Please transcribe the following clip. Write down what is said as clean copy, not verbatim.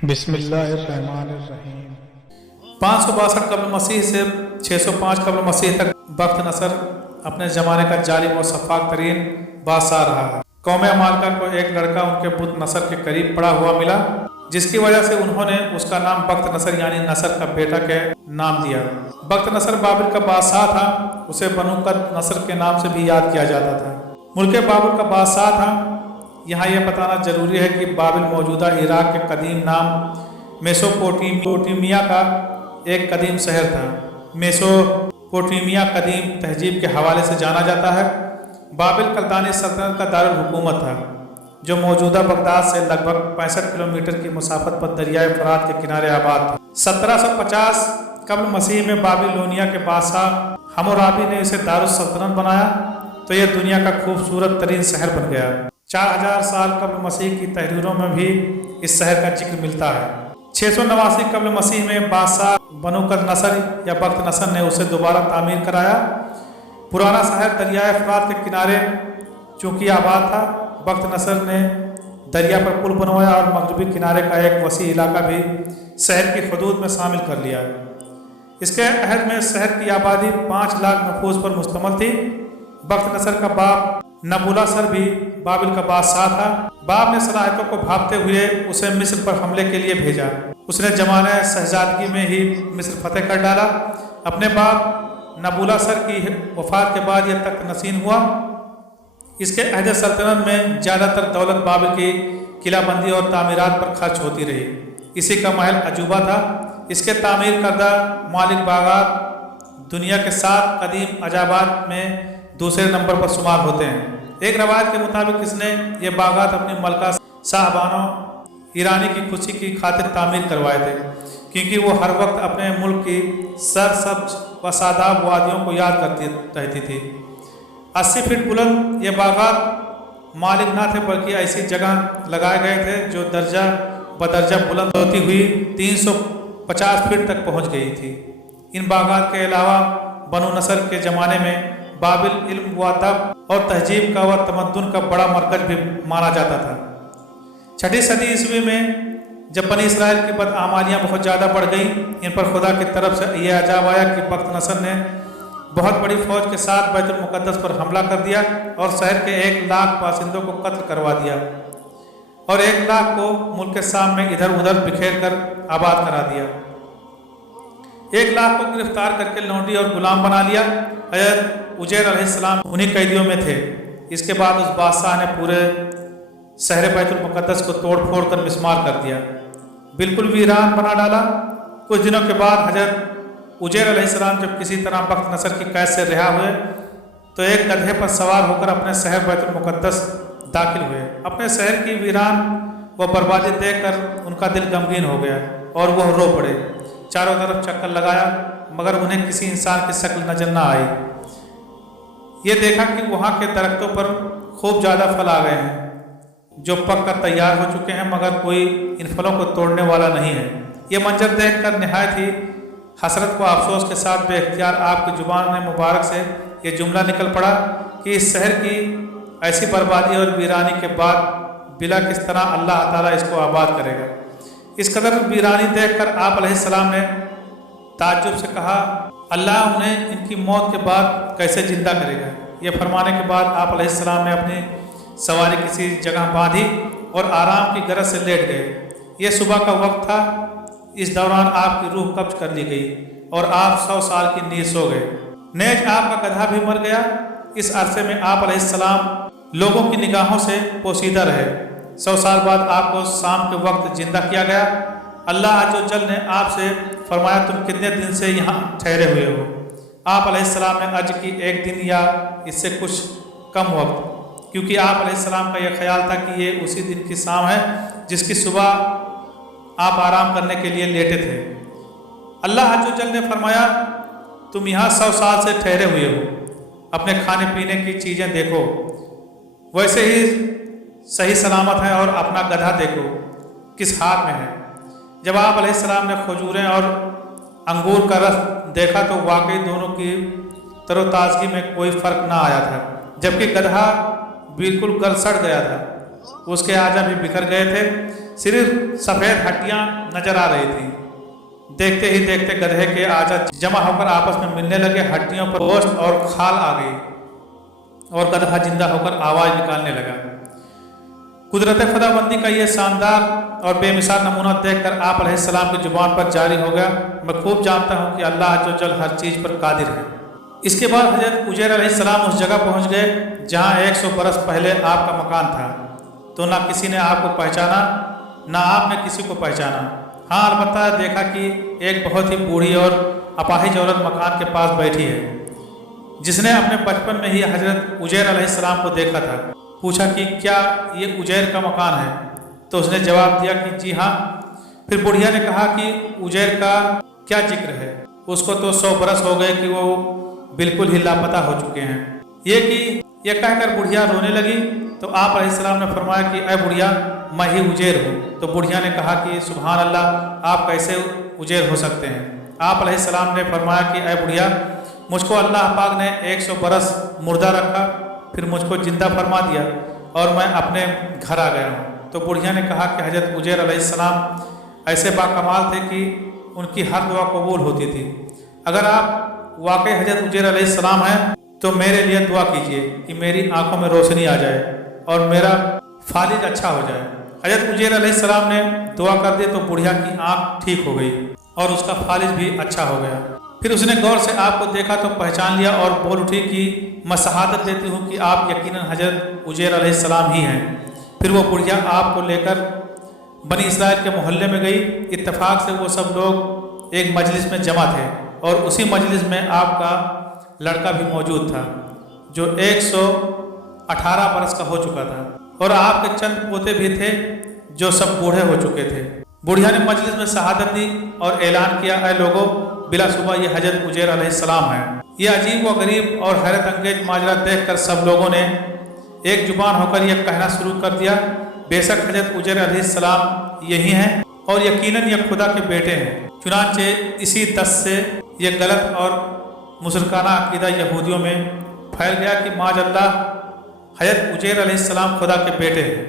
बिस्मिल्लाहिर्रहमानिर्रहीम। 562 कब्ल मसीह से 605 कब्ल मसीह तक बख्त नसर अपने ज़माने का जालिम और शफाक तरीन बादशाह रहा है। कौम अमालका को एक लड़का उनके बुत नसर के करीब पड़ा हुआ मिला, जिसकी वजह से उन्होंने उसका नाम बख्त नसर यानी नसर का बेटा के नाम दिया। बख्त नसर बाबिल का बादशाह था, उसे बनुकत नसर के नाम से भी याद किया जाता था। मुल्क बाबिल का बादशाह था। यहाँ यह बताना जरूरी है कि बाबिल मौजूदा इराक के कदीम नाम मेसोपोटामिया का एक कदीम शहर था। मेसोपोटामिया कदीम तहजीब के हवाले से जाना जाता है। बाबिल कल्दानी सल्तनत का दारुल हुकूमत था, जो मौजूदा बगदाद से लगभग 65 किलोमीटर की मुसाफत पर दरियाए फरात के किनारे आबाद था। 1750 कब्ल मसीह में बाबिलोनिया के बादशाह हमोराबी ने इसे दारुल सल्तनत बनाया, तो यह दुनिया का खूबसूरत तरीन शहर बन गया। 4000 साल कब्ल मसीह की तहरीरों में भी इस शहर का जिक्र मिलता है। 689 कब्ल मसीह में बादशाह बनुकत नसर या बख्त नसर ने उसे दोबारा तामीर कराया। पुराना शहर दरियाए फरात के किनारे चूंकि आबाद था, बख्त नसर ने दरिया पर पुल बनवाया और मगरबी किनारे का एक वसी इलाका भी शहर की हदूद में शामिल कर लिया। इसके अहद में शहर की आबादी 5 लाख नफूस पर मुश्तमल थी। बख्त नसर का बाप नबूलासर भी बाबिल का बादशाह था। बाप ने सलाहियतों को भांपते हुए उसे मिस्र पर हमले के लिए भेजा। उसने जमाने शहजादगी में ही मिस्र फतेह कर डाला। अपने बाप नबूलासर की वफात के बाद यह तख्त नशीन हुआ। इसके अहद सल्तनत में ज़्यादातर दौलत बाबिल की किलाबंदी और तामीरात पर खर्च होती रही। इसी का महल अजूबा था। इसके तामीर करदा मालिक बागात दुनिया के 7 कदीम अजाबात में दूसरे नंबर पर शुमार होते हैं। एक रवायत के मुताबिक इसने ये बागात अपनी मलका शाहबानो ईरानी की खुशी की खातिर तामीर करवाए थे, क्योंकि वो हर वक्त अपने मुल्क की सरसब्ज व सादाब वादियों को याद करती रहती थी। 80 फीट बुलंद ये बागात मालिक ना थे, बल्कि ऐसी जगह लगाए गए थे जो दर्जा बदर्जा बुलंद होती हुई 350 फीट तक पहुँच गई थी। इन बागात के अलावा बनु नसर के ज़माने में बाबिल इल्म व अदब और तहजीब का व तमद्दुन का बड़ा मरकज भी माना जाता था। 6ठी सदी ईस्वी में जब बनी इसराइल की बदआमालियाँ बहुत ज़्यादा बढ़ गईं, इन पर खुदा की तरफ से यह अजाब आया कि बख्त नसर ने बहुत बड़ी फौज के साथ बैतुल मुक़द्दस पर हमला कर दिया और शहर के 1 लाख बासिंदों को कत्ल करवा दिया और 1 लाख को मुल्क शाम में इधर उधर बिखेर कर आबाद करा दिया। 1 लाख को गिरफ्तार करके लौंडी और गुलाम बना लिया। हज़रत उजैर अलैहिस्सलाम उन्हीं कैदियों में थे। इसके बाद उस बादशाह ने पूरे शहर बैतुल मुक़द्दस को तोड़ फोड़ कर मिस्मार कर दिया, बिल्कुल वीरान बना डाला। कुछ दिनों के बाद हज़रत उजैर अलैहिस्सलाम जब किसी तरह बख्त नसर की कैद से रिहा हुए, तो एक गधे पर सवार होकर अपने शहर बैतुल मुक़द्दस दाखिल हुए। अपने शहर की वीरान व बर्बादी देखकर उनका दिल गमगीन हो गया और वह रो पड़े। चारों तरफ चक्कर लगाया, मगर उन्हें किसी इंसान की शक्ल नजर न आई। ये देखा कि वहाँ के दरख्तों पर खूब ज़्यादा फल आ गए हैं, जो पक कर तैयार हो चुके हैं, मगर कोई इन फलों को तोड़ने वाला नहीं है। ये मंजर देखकर निहायत ही हसरत को अफसोस के साथ बेख्तियार आपकी जुबान में मुबारक से ये जुमला निकल पड़ा कि इस शहर की ऐसी बर्बादी और वीरानी के बाद बिला किस तरह अल्लाह ताला इसको आबाद करेगा। इस कदर वीरानी देखकर आप अलैहिस्सलाम ने ताज्जुब से कहा, अल्लाह उन्हें इनकी मौत के बाद कैसे जिंदा करेगा। ये फरमाने के बाद आप अलैहिस्सलाम ने अपनी सवारी किसी जगह बांधी और आराम की गरज से लेट गए। ये सुबह का वक्त था। इस दौरान आपकी रूह कब्ज कर ली गई और आप 100 साल की नींद सो गए। नेज आपका गधा भी मर गया। इस अरसे में आप अलैहिस्सलाम लोगों की निगाहों से पोशीदा रहे। 100 साल बाद आपको शाम के वक्त जिंदा किया गया। अल्लाह अज़्ज़वजल ने आपसे फरमाया, तुम कितने दिन से यहाँ ठहरे हुए हो। आप अलैहिस्सलाम ने अर्ज की, 1 दिन या इससे कुछ कम वक्त, क्योंकि आप अलैहिस्सलाम का यह ख्याल था कि ये उसी दिन की शाम है जिसकी सुबह आप आराम करने के लिए लेटे थे। अल्लाह अज़्ज़वजल ने फरमाया, तुम यहाँ 100 साल से ठहरे हुए हो, अपने खाने पीने की चीज़ें देखो, वैसे ही सही सलामत है, और अपना गधा देखो किस हाल में है। जब आप अलैहिस्सलाम ने खजूरें और अंगूर का रस देखा तो वाकई दोनों की तरोताज़गी में कोई फ़र्क ना आया था, जबकि गधा बिल्कुल गल सड़ गया था। उसके आजा भी बिखर गए थे। सिर्फ सफ़ेद हड्डियां नजर आ रही थी। देखते ही देखते गधे के आजा जमा होकर आपस में मिलने लगे, हड्डियों पर गोश्त और खाल आ गई और गधा जिंदा होकर आवाज निकालने लगा। कुदरत खुदाबंदी का ये शानदार और बेमिसाल नमूना देखकर आप अलैहिस्सलाम की जुबान पर जारी हो गया, मैं खूब जानता हूँ कि अल्लाह अज़्ज़वजल हर चीज़ पर कादिर है। इसके बाद हजरत उजैर अलैहिस्सलाम उस जगह पहुँच गए जहाँ 100 बरस पहले आपका मकान था। तो ना किसी ने आपको पहचाना, ना आपने किसी को पहचाना। हाँ, अलबत्ता देखा कि एक बहुत ही बूढ़ी और अपाहिज औरत मकान के पास बैठी है, जिसने अपने बचपन में ही हजरत उजैर अलैहिस्सलाम को देखा था। पूछा कि क्या ये उजैर का मकान है? तो उसने जवाब दिया कि जी हाँ। फिर बुढ़िया ने कहा कि उजैर का क्या जिक्र है, उसको तो 100 बरस हो गए कि वो बिल्कुल ही लापता हो चुके हैं। ये कहकर बुढ़िया रोने लगी। तो आप अलैहिस्सलाम ने फरमाया कि अय बुढ़िया, मैं ही उजैर हूँ। तो बुढ़िया ने कहा कि सुभान अल्लाह, आप कैसे उजैर हो सकते हैं? आप अलैहिस्सलाम ने फरमाया कि अय बुढ़िया, मुझको अल्लाह पाक ने 100 बरस मुर्दा रखा, फिर मुझको जिंदा फरमा दिया और मैं अपने घर आ गया हूँ। तो बुढ़िया ने कहा कि हजरत उजैर अलैहिस्सलाम ऐसे बाकमाल थे कि उनकी हर दुआ कबूल होती थी। अगर आप वाकई हजरत उजैर अलैहिस्सलाम हैं तो मेरे लिए दुआ कीजिए कि मेरी आंखों में रोशनी आ जाए और मेरा फालिज अच्छा हो जाए। हजरत उजैर अलैहिस्सलाम ने दुआ कर दी तो बुढ़िया की आंख ठीक हो गई और उसका फालिज भी अच्छा हो गया। फिर उसने गौर से आपको देखा तो पहचान लिया और बोल उठी कि मैं शहादत देती हूँ कि आप यकीनन हजरत उजैर अलैहिस्सलाम ही हैं। फिर वो बुढ़िया आपको लेकर बनी इसराइल के मोहल्ले में गई। इत्तेफाक से वो सब लोग एक मजलिस में जमा थे और उसी मजलिस में आपका लड़का भी मौजूद था जो 118 बरस का हो चुका था और आपके चंद पोते भी थे जो सब बूढ़े हो चुके थे। बुढ़िया ने मजलिस में शहादत दी और ऐलान किया, ऐ लोगों, बिलाशुबा ये हजरत उजैर अलैहिस्सलाम है। ये अजीब व गरीब और हैरत अंगेज माजरा देखकर सब लोगों ने एक जुबान होकर यह कहना शुरू कर दिया, बेशक हजरत उजैर अलैहिस्सलाम यही हैं और यकीनन ये खुदा के बेटे हैं। चुनांचे इसी दस से ये गलत और मुशरिकाना अकीदा यहूदियों में फैल गया कि माजल्लाह हजरत उजैर अलैहिस्सलाम खुदा के बेटे हैं।